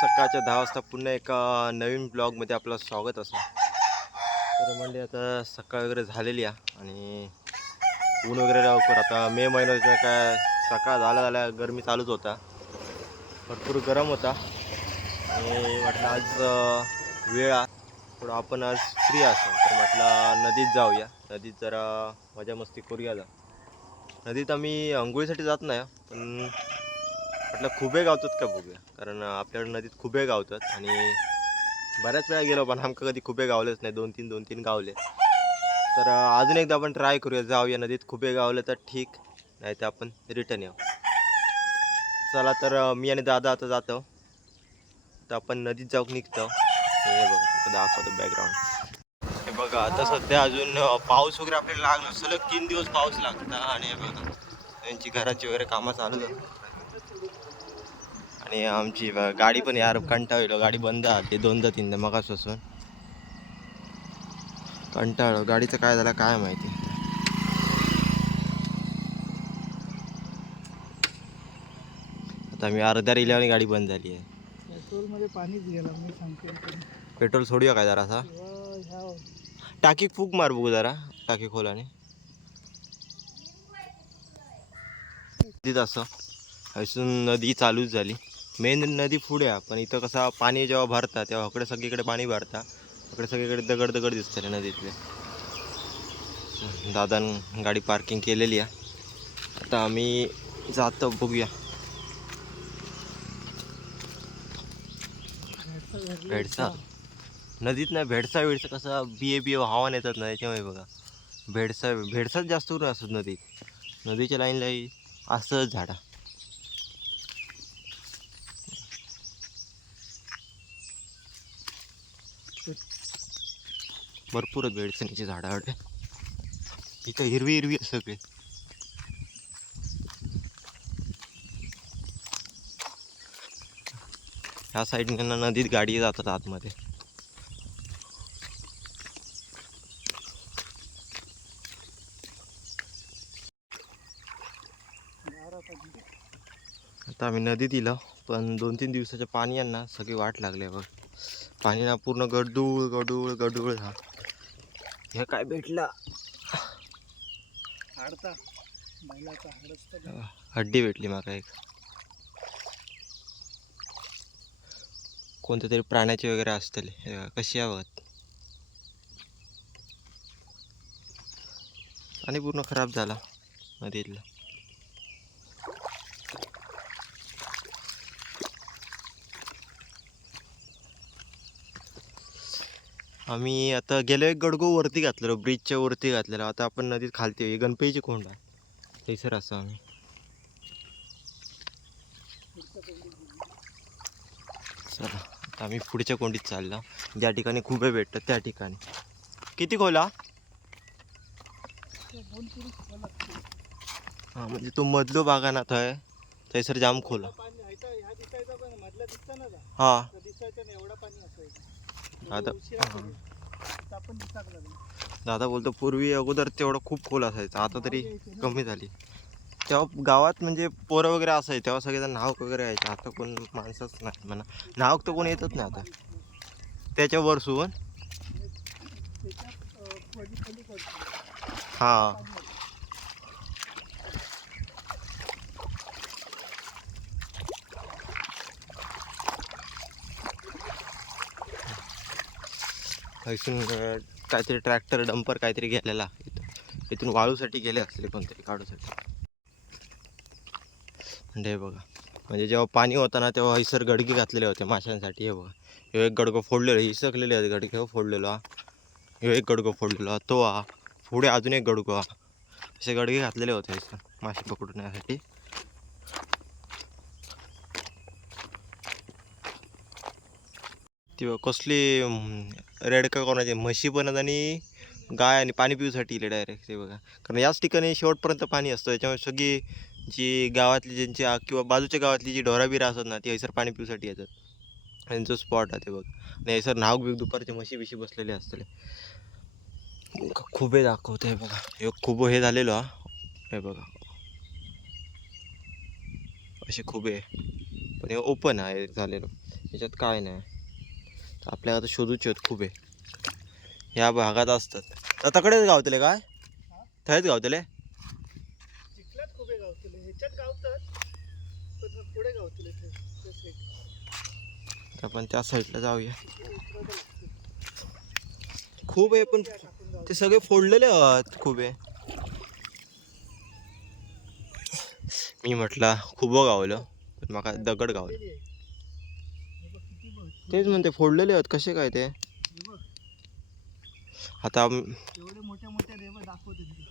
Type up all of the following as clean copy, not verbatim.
सकाळच्या 10 वाजता पुन्हा एका नवीन ब्लॉगमध्ये आपलं स्वागत असं. तर म्हणजे आता सकाळ वगैरे झालेली आहे आणि ऊन वगैरे लवकर आता मे महिन्याच्या काय सकाळ झाल्या गरमी चालूच होता, भरपूर गरम होता आणि म्हटलं आज वेळ आहे थोडं आपण आज फ्री असं तर म्हटलं नदीत जाऊया, नदीत जरा मजा मस्ती करूया. नदीत आम्ही अंघोळीसाठी जात नाही पण म्हटलं खुबे गावतात का बघूया, कारण आपल्याकडे नदीत खुबे गावतात आणि बऱ्याच वेळा गेलो पण आमका कधी खुबे गावलेच नाही. दोन तीन गावले तर अजून एकदा आपण ट्राय करूया, जाऊया नदीत. खुबे गावले तर ठीक, नाही तर आपण रिटर्न येऊ. चला तर मी आणि दादा आता जातो, तर आपण नदीत जाऊन निघतो. हे बघा तुमचं दाखवतो बॅकग्राऊंड. हे बघा आता सध्या अजून पाऊस वगैरे आपल्याला लागला, सलग 3 दिवस पाऊस लागता आणि हे बघा त्यांची घराची वगैरे कामं चालू आहेत. आणि आमची गाडी पण यार कंटाळलो, गाडी बंद आली 2दा 3दा मगापासून कंटाळलो. गाडीचं काय झालं काय माहिती. आता मी अर्ध्या रिल्याने गाडी बंद झाली आहे. पेट्रोलमध्ये पाणीच गेला मी सांगते. पेट्रोल सोडूया काय जरा असा, टाकी फूक मार बघू जरा, टाकी खोलाने असं. असून नदी चालूच झाली, मेन नदी पुढे आहे पण इथं कसं पाणी जेव्हा भरतं तेव्हा इकडे सगळीकडे पाणी भरतं, इकडे सगळीकडे दगड दगड दिसतं नदीतले. दादान गाडी पार्किंग केलेली आहे, आता आम्ही जातो बघूया. भेडसा नदीत नाही, भेडसा कसं बिये हवान येतात ना त्याच्यामुळे बघा भेडसाच जास्त करून असतात नदीत. नदीच्या लाईनला असंच झाडा भरपूर बेडसणीची झाडं वाटते इथं, हिरवी हिरवी सगळे. ह्या साईडने नदीत गाडी जातात आतमध्ये. आता आम्ही नदीत दिलं पण 2-3 दिवसाच्या पाणी यांना सगळी वाट लागली बघ. पाणी ना पूर्ण गडूळ गडूळ गडूळ. हा हे काय भेटला, हड्डी भेटली माका एक, कोणत्या तरी प्राण्याचे वगैरे असतील. कशी आहे बघत. आणि पूर्ण खराब झाला नदीतला. आम्ही आता गेलो एक गडगो वरती घातलेलो, ब्रिजच्या वरती घातलेलो. आता आपण नदीत खालती गणपतीची कोंड आहे ते सर असं आम्ही. चला आता आम्ही पुढच्या कोंडीत चाललो, ज्या ठिकाणी खुबे भेटतात त्या ठिकाणी. किती खोला? हा म्हणजे तो मधलो बागा ना थंय थंयसर जाम खोला. हा आता दादा बोलतो पूर्वी अगोदर तेवढं खूप खोल असायचं, आता तरी कमी झाली. तेव्हा गावात म्हणजे पोरं वगैरे असायचे तेव्हा सगळेजण नाहक वगैरे यायचे. आता कोण माणसंच नाही म्हणा, नाहक तर कोण येतच नाही आता. त्याच्यावर सुवन हा इथून काहीतरी ट्रॅक्टर डंपर काहीतरी गेलेला इथून वाळूसाठी गेले असले कोणतरी काढूसाठी. म्हणजे बघा म्हणजे जेव्हा पाणी होतं ना तेव्हा हैसर गडके घातलेले होते माशांसाठी. हे बघा ह्यो एक गडगं फोडलेलं, हिसकलेले आहेत गडके फोडलेलो. ह्यो एक गडगं फोडलेलो, तो हा पुढे अजून एक गडगं हा, असे गडके घातलेले होते हैसर मासे पकडण्यासाठी. ती कसली रेडका कोणाची म्हशी पण आणि गाय आणि पाणी पिऊसाठी इले डायरेक्ट. ते बघा कारण याच ठिकाणी शेवटपर्यंत पाणी असतं, त्याच्यामुळे सगळी जी गावातली ज्यांची किंवा बाजूच्या गावातली जी ढोराबिरा असतात ना ती हैसर पाणी पिऊसाठी येतात. त्यांचं स्पॉट आहे ते बघ. आणि हैसर नाव बी दुपारचे म्हशी बिशी बसलेले असतले. खुबे दाखवते बघा, हे खूप हे झालेलो हा. हे बघा असे खुबे पण हे ओपन आहे झालेलं. याच्यात काय नाही. तर आपल्याला आता शोधूचे आहेत खूप आहे. ह्या भागात असतात. तर तकडेच गावतले काय? थंयच गावतले. चिखलात खूप गावतले ह्याच्यात गावतात पण पुढे गावतले ते त्या side. तर आपण त्या साईडला जाऊया. तिकडे उतरायला लागते. खूप आहे पण टाकून गावतात. ते सगळे फोडलेले आहात खूप आहे. मी म्हटलं खूप गावलं पण मका दगड गावलं. किती आहे? हे बघ, किती बघ. तेच म्हणते फोडलेले आहेत कसे काय ते. हे बघ, आता एवढे मोठ्या मोठ्या रेवा दाखवते ते.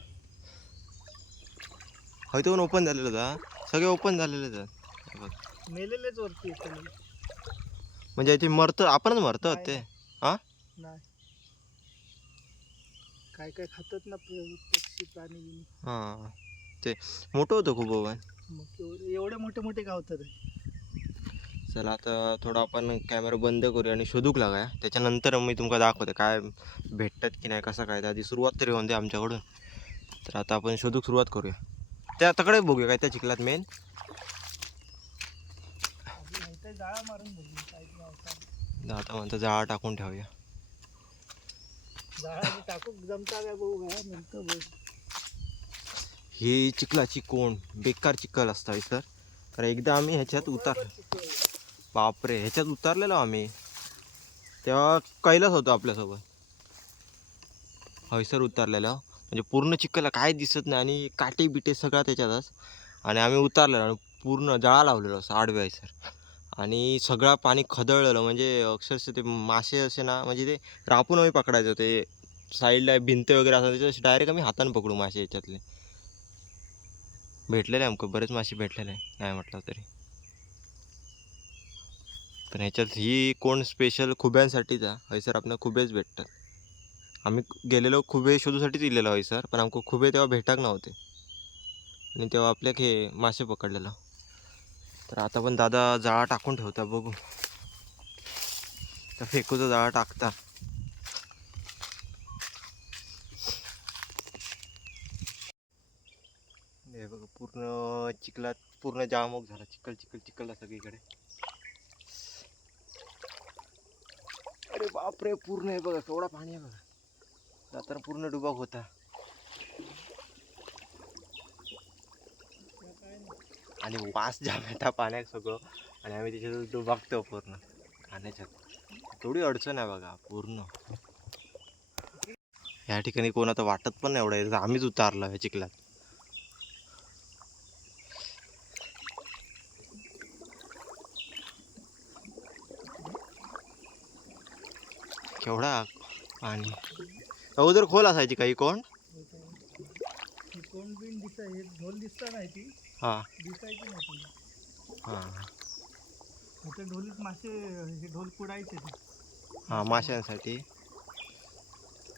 हयतो पण ओपन झालेलं होता. सगळे ओपन झालेलेच आहेत हे बघ. मेलेलेच वरती येते. म्हणजे ते मरतं आपणच मरतं नाही, ते. नाही. हा नाही, काय काय खातात ना पक्षी प्राणी बिणी. हा ते मोठं होतं खूप ओपन. मग एवढे मोठे मोठे गावतात आहे. चला आता थोडा आपण कॅमेरा बंद करूया आणि शोधूक लागा. त्याच्यानंतर मी तुमका दाखवते काय भेटतात की नाही कसं काय. आधी सुरुवात तरी होऊन दे आमच्याकडून. तर आता आपण शोधूक सुरुवात करूया. त्या तकडे बघूया काय त्या चिखलात मेन. आधी माहिती जाळा मारून बघू काय गावतात. आता म्हणतो जाळा टाकून ठेवूया. जाळा टाकू जमता काय बघू काय नंतर बघू. ही चिखलाची कोण बेकार चिखल असता सर. तर एकदा आम्ही ह्याच्यात उतारलो. चिखल. बापरे ह्याच्यात उतरलेलो आम्ही. तेव्हा कैलास होतो आपल्यासोबत. हयसर उतरलेलो म्हणजे पूर्ण चिखलला काय दिसत नाही आणि काटे बिटे सगळा त्याच्यातच. आणि आम्ही उतरलेलो आणि पूर्ण जाळा लावलेलो असं आडव्या हयसर. आणि सगळा पाणी खदळलेलं म्हणजे अक्षरशः ते मासे असे ना म्हणजे ते रापून आम्ही पकडायचो. ते साईडला भिंत वगैरे असतात त्याच्या डायरेक्ट आम्ही हातानं पकडू मासे याच्यातले. भेटलेले आमक बरेच मासे भेटलेले नाही म्हटलं तरी. पण ह्याच्यात ही कोण स्पेशल खुब्यांसाठीचा हयसर आपल्याला खुबेच भेटतात. आम्ही गेलेलो खुबे शोधूसाठीच इलेलो हयसर पण आमको खुबे तेव्हा भेटाक नव्हते. आणि तेव्हा आपल्याक हे मासे पकडलेलं. तर आता पण दादा जाळा टाकून ठेवता बघू. तर फेकूचा जाळा टाकता. हे बघ पूर्ण चिखलात पूर्ण जामोग झाला. चिखल चिखल चिखल सगळीकडे. अरे बापरे पूर्ण आहे बघा केवढा पाणी आहे बघा. रात्र पूर्ण डुबाक होता. आणि वास जाम येता पाण्यात सगळं. आणि आम्ही त्याच्यात डुबाकतो पूर्ण खाण्याच्यात. थोडी अडचण आहे बघा पूर्ण. या ठिकाणी कोण आता वाटत पण नाही एवढं. आम्हीच उतारलो या चिखलात. केवढा पाणी. अगोदर खोल असायची काही कोण. कोण बिन दिसाय हे ढोल दिसता नाही ती हा दिसायची नाही ती. हा ते ढोलीत मासे हे ढोल कुडायचे ते. हा माशांसाठी.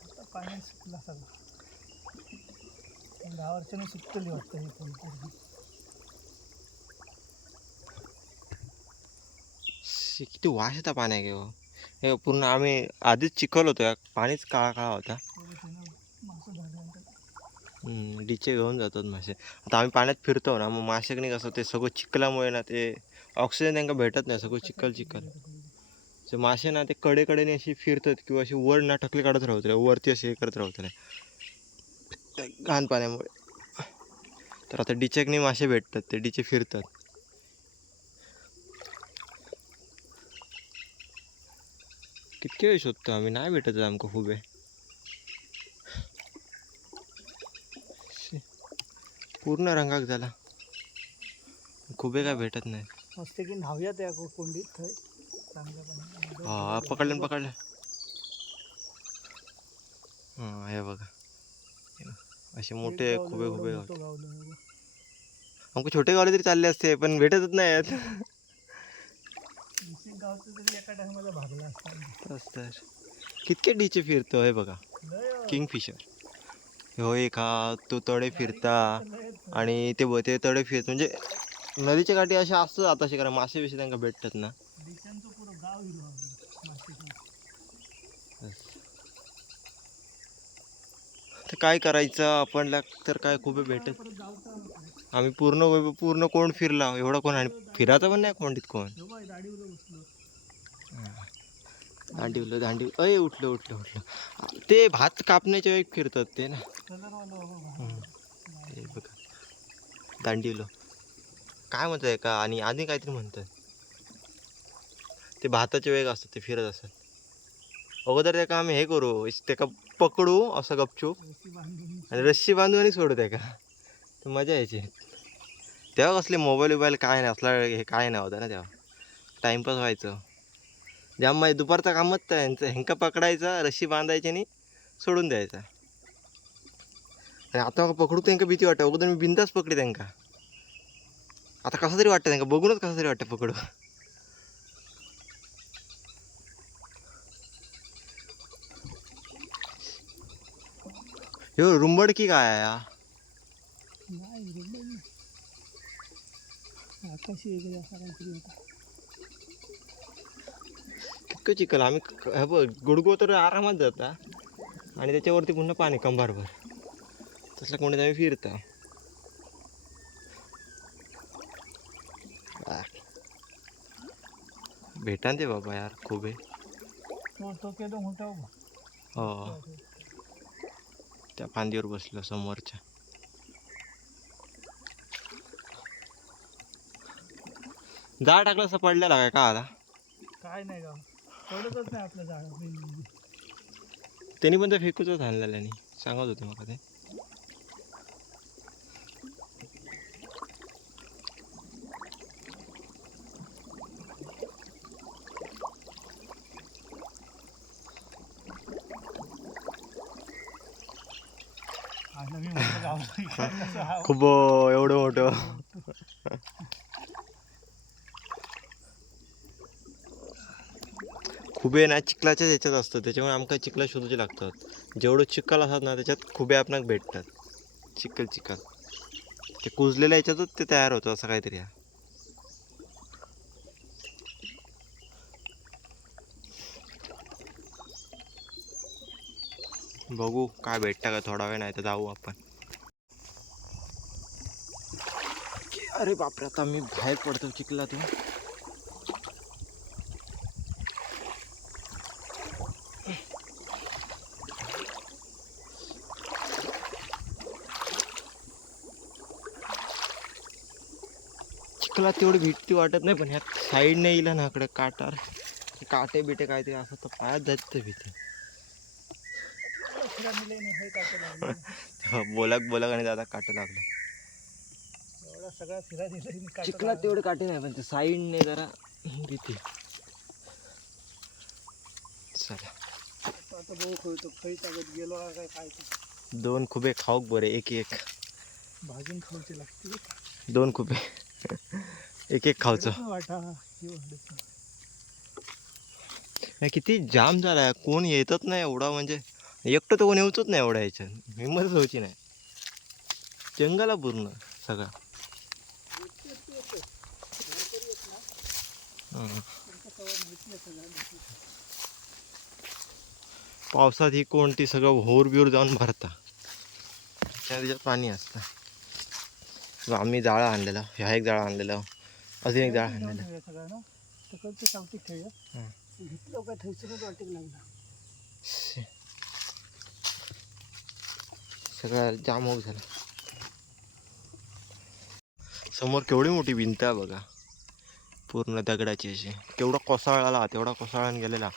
आता पाणी सुकला सगळं. 10 वर्षांनी सुकतली वाटतं हे पण पूर्ण. किती वास येता पाण्या घेऊ. हे पूर्ण आम्ही आधीच चिखल होतो या पाणीच काळा काळा होता. मासे झाल्यानंतर डीचे घेऊन जातात मासे. आता आम्ही पाण्यात फिरतो ना मग मासेकनी कसं ते सगळं चिखलामुळे ना ते ऑक्सिजन त्यांना भेटत नाही. सगळं चिखल चिखल. ते मासे ना ते कडेकडेने अशी फिरतात किंवा अशी वर ना टकले काढत राहतात वरती असे हे करत राहतात घाण पाण्यामुळे. तर आता डिचेकनी मासे भेटतात ते डिचे फिरतात. कितके वेळ शोधतो आम्ही नाही भेटत आमका खुबे. पूर्ण रंगाक झाला. खुबे काय भेटत नाही. मस्त की न्हाव्या त्या कोंडीत थंय चांगल्या पाणी. हा पकडलं पकडलं. हा हे बघा असे मोठे खुबे खुबे गावते. आमको छोटे गावले तरी चालले असते पण भेटतच नाही आहेत. गावचं तरी एका टायमाला भागला असता. तर कितके डीचे फिरतो हे बघा. किंगफिशर हो एक हा तो तडे फिरता. आणि ते तडे फिरत म्हणजे नदीच्या काठी असे असतं आता असे करा मासे बिसे त्यांना भेटतात ना. डिशांचं पुरं गाव हिरवा मासे. तर काय करायचं आपणला तर काय खूप भेटत. आम्ही पूर्ण पूर्ण कोण फिरला एवढा कोण आणि फिरायचं पण नाही कोंडीत कोण. गाडीवर बसलो दांडिवलं दांडिव अय उठलं उठलं उठलं ते भात कापण्याच्या वेळी फिरतात ते ना. हे बघा दांडिवलं काय म्हणताय का आणि आधी काहीतरी म्हणतात ते भाताचे वेग असतात ते फिरत असतात. अगोदर त्याका आम्ही हे करू त्याका पकडू असं गपचूप आणि रस्सी बांधून आणि सोडू त्याका तर मजा यायची. तेव्हा कसले मोबाईल काय नाही असला हे काय नाही होतं ना तेव्हा टाइमपास व्हायचं जाम. माहिती दुपारचा कामच त्यांचं ह्यांका पकडायचा रस्सी बांधायची आणि सोडून द्यायचा. आणि आता पकडू त्यांना भीती वाटते अगोदर मी बिंदास पकडी त्यांना आता कसं तरी वाटतं त्यांना बघूनच कसं तरी वाटतं पकडू. ह्यो रुंबड की काय आहे हा? आकाशी वेगळी असा काहीतरी होता. इतकं चिखल आम्ही हे बघ गुडगो तर आरामात जाता आणि त्याच्यावरती पुन्हा पाणी कंबारभर तसलं कोणी आम्ही फिरता. भेटा ते बाबा यार खूप आहे. तो केलं मोठा हो त्या फांदीवर बसलो समोरच्या. जाळ टाकलं असं पडलेला काय का आता काय नाही गाव पडतच नाही आपल्या झाड. त्यांनी पण ते फेकूच आणलेलं सांगत होते मला ते. खूप एवढं मोठं खुबे ना चिखलाच्याच ह्याच्यात असतात त्याच्यामुळे आमका चिखला शोधूचे लागतात. जेवढं चिखल असतात ना त्याच्यात खुबे आपणाक भेटतात. चिखल ते कुजलेल्या ह्याच्यातच ते तयार होतं असं काहीतरी आहे. बघू काय भेटतं का थोडा वेळ नाही तर जाऊ आपण. अरे बापरे आता मी बाहेर पडतो चिखलातून. चिखलात तेवढी भीती वाटत नाही पण ह्या साईडने येईल ना इकडे काटे बिटे काहीतरी असं तर पायात जायचं भीती. बोलक आणि दादा काटे लागलं. सगळा फिरा दिला चिखलात तेवढे काटे नाही पण ते साईडने जरा भीती. चला आता बघू खोलतो खई टाकत गेलो काय काय दोन खुबे खाऊक बरे एक एक भाजून खाऊचे लागते. दोन खुबे एक एक खाऊचं. वाटा किती जाम झालाय कोण येतच नाही एवढा म्हणजे एकटं तर कोण येऊच नाही एवढा ह्याच्यात हिंमतच व्हायची नाही. जंगला पूर्ण सगळा. पावसात ही कोणती सगळं होर बिर जाऊन भरता त्याच्यात पाणी असतं. आम्ही जाळा आणलेला ह्या एक जाळा आणलेला अजून एक जाळा आणलेला सगळं तिकडचे सावती खेळ घेतलं काय थैसूनच वाटेल लागला. सगळं जाम होऊ झाला. समोर केवढी मोठी भिंत आहे बघा पूर्ण दगडाची अशी. केवढा कोसळला तेवढा कोसळून गेलेला.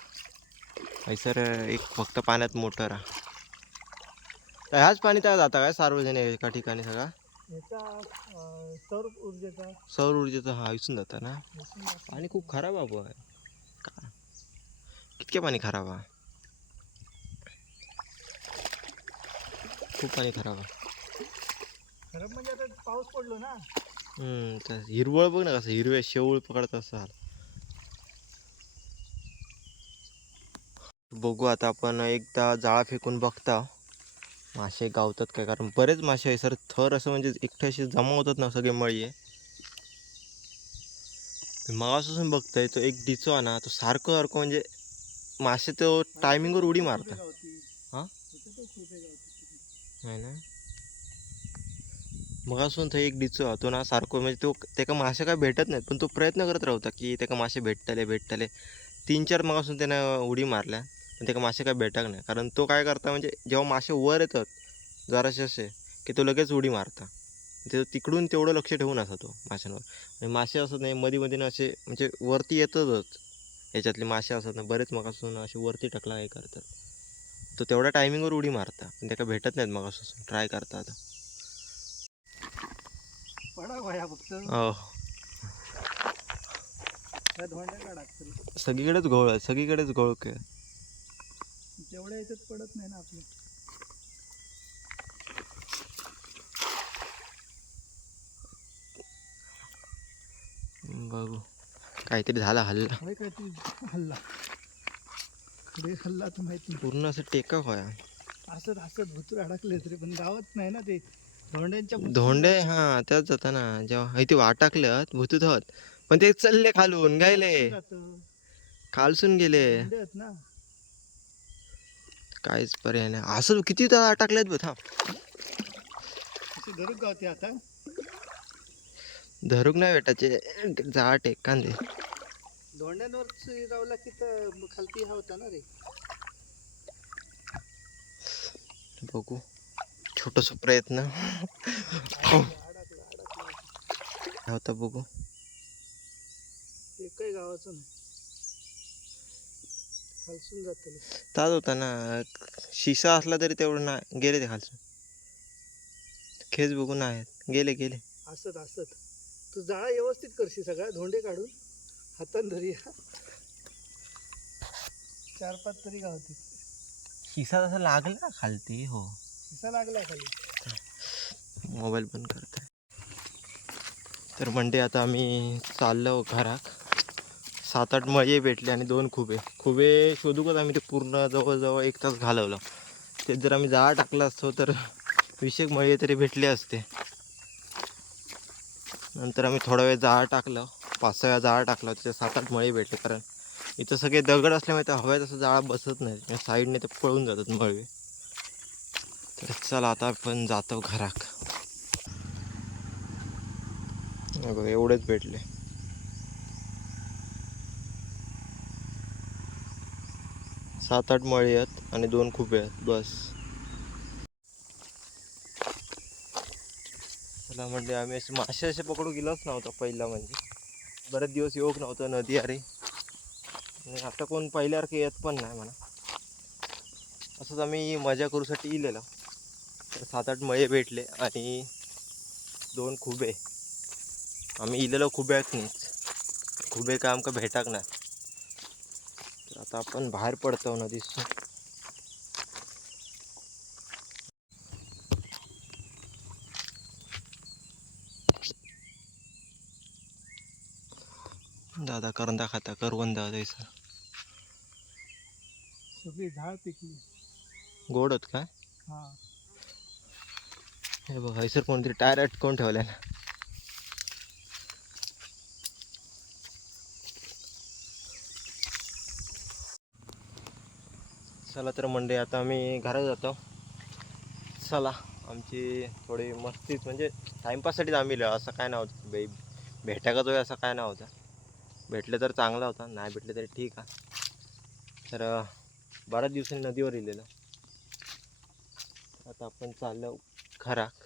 सर एक फक्त पाण्यात मोटर आहे ह्याच पाणी त्या जाता काय सार्वजनिक एका ठिकाणी सगळा सौर ऊर्जेचा हा इसून जाता ना. आणि खूप खराब आहे का कितके पाणी खराब आहे. खूप पाणी खराब आहे. खराब म्हणजे आता पाऊस पडलो ना. हिरवळ बघ ना कसं हिरव्या शेवळ पकडत असाल. बघू आता आपण एकदा जाळा फेकून बघता मासे गावतात काय कारण बरेच मासे आहे सर थर असं म्हणजे एकटे असे जमा होतात ना सगळे मळी. मागासून बघताय तो एक डिचो ना तो सारखं म्हणजे मासे तो टायमिंगवर उडी मारतात. हां नाही ना मग असून थंय एक डिचो तो ना सारखं म्हणजे तो त्याका मासे काय भेटत नाहीत पण तो प्रयत्न करत राहता की त्याका मासे भेटतले 3-4 मगासून त्यानं उडी मारल्या पण त्याला मासे काय भेटक नाही. कारण तो काय करता म्हणजे जेव्हा मासे वर येतात जरासे असे की तो लगेच उडी मारता. ते तिकडून तेवढं लक्ष ठेवून असा तो माशांवर. आणि मासे असत नाही मध्ये मध्ये ना असे म्हणजे वरती येतातच. याच्यातले मासे असतात ना बरेच मगासून असे वरती टकला हे करतात. तो तेवढ्या टायमिंगवर उडी मारता पण त्याला भेटत नाहीत मगासून. ट्राय करता आता. पडा भाया फक्त हो. त्या धोंड्याला टाकतो. सगळीकडेच घोळ आहे, सगळीकडेच घोळ काय. जेवढ्या याच्यात पडत नाही ना आपले. बघू काहीतरी झाला हल्ला. होय काय ती हल्ला खडे हल्ला तर माहिती नाही. पूर्ण असं टेका होया. हसत हसत भुतूर अडकले तरी पण गावात नाही ना ते धोंड्यांच्या धोंडे हा त्याच जाता ना जेव्हा इथे वाट टाकल्यात भुतूत होत पण ते चालले खालून गायले खालसून गेले. धोंडे आहेत ना. काहीच पर्याय नाही. असं किती तर टाकलेत बघ. थांब असे धरूक गावते आता. धरूक नाही भेटायचे जाळ टेक कांदे. धोंड्यांवरच गावला की तर खालती हा होता ना रे. बघू छोटस प्रयत्न अडकला होता बघू. एकही गावाचं नाही खालसून जातले. ताज होता ना शिसा असला तरी तेवढं ना गेले ते खालसून. खेच बघू नाही गेले गेले. असत असत तू जाळा व्यवस्थित करशी सगळा धोंडे काढून हातान धरी 4-5 तरी गावतील. शिसा तसा लागला खालती. हो शिसा लागला खाली. मोबाईल बंद करताय. तर म्हणजे आता आम्ही चाललो घरात. 7-8 मळे भेटले आणि 2 खुबे शोधूकच आम्ही ते पूर्ण जवळजवळ 1 तास घालवलं. ते जर आम्ही जाळा टाकला असतो तर 20 मळे तरी भेटले असते. नंतर आम्ही थोडा वेळ जाळा टाकलं 5-6 वेळा जाळा टाकला त्याचे 7-8 मळे भेटले. कारण इथं सगळे दगड असल्यामुळे त्या हव्यात असं जाळा बसत नाही साईडने ते पळून जातात मळवे. तर चला आता आपण जातो घरात. बघा एवढेच भेटले. 7-8 मळे आहेत आणि 2 खुबे आहेत बस. चला म्हणजे आम्ही असे मासे असे पकडू गेलोच नव्हतं पहिला. म्हणजे बरेच दिवस योग नव्हतं नदी अरे. आता कोण पहिल्यासारखं येत पण नाही म्हणा. असंच आम्ही मजा करूसाठी इलेलो. तर 7-8 मळे भेटले आणि 2 खुबे. आम्ही इलेलो खुब्याक नाहीच. खुबे काय आमका भेटाक नाही. तर आता आपण बाहेर पडतो नदीसून. दादा करंदा खाता करवंद द्यायचं. सगळी झाड पिकली. गोड होत काय. हा हे बघ हैसर कोणतरी टायर अटकवून ठेवलाय ना. चला तर मंडळी आता आम्ही घरात जातो. चला आमची थोडी मस्तीच म्हणजे टाईमपाससाठीच आम्ही लिहिलं असं काय नव्हतं भेटा का तो असं काय नव्हतं. भेटले तर चांगला होता नाही भेटले तरी ठीक आहे. तर बऱ्याच दिवसांनी नदीवर इलेलं. आता आपण चाललो घरात.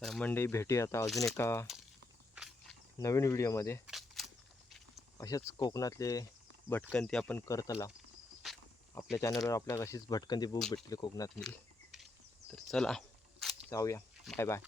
तर मंडळी भेटूया आता अजून एका नवीन व्हिडिओमध्ये. अशाच कोकणातले भटकंती आपण करतला. आपल्या चॅनलवर आपल्याला अशीच भटकंती बुक भेटली कोकणातली. तर चला जाऊया. Bye bye.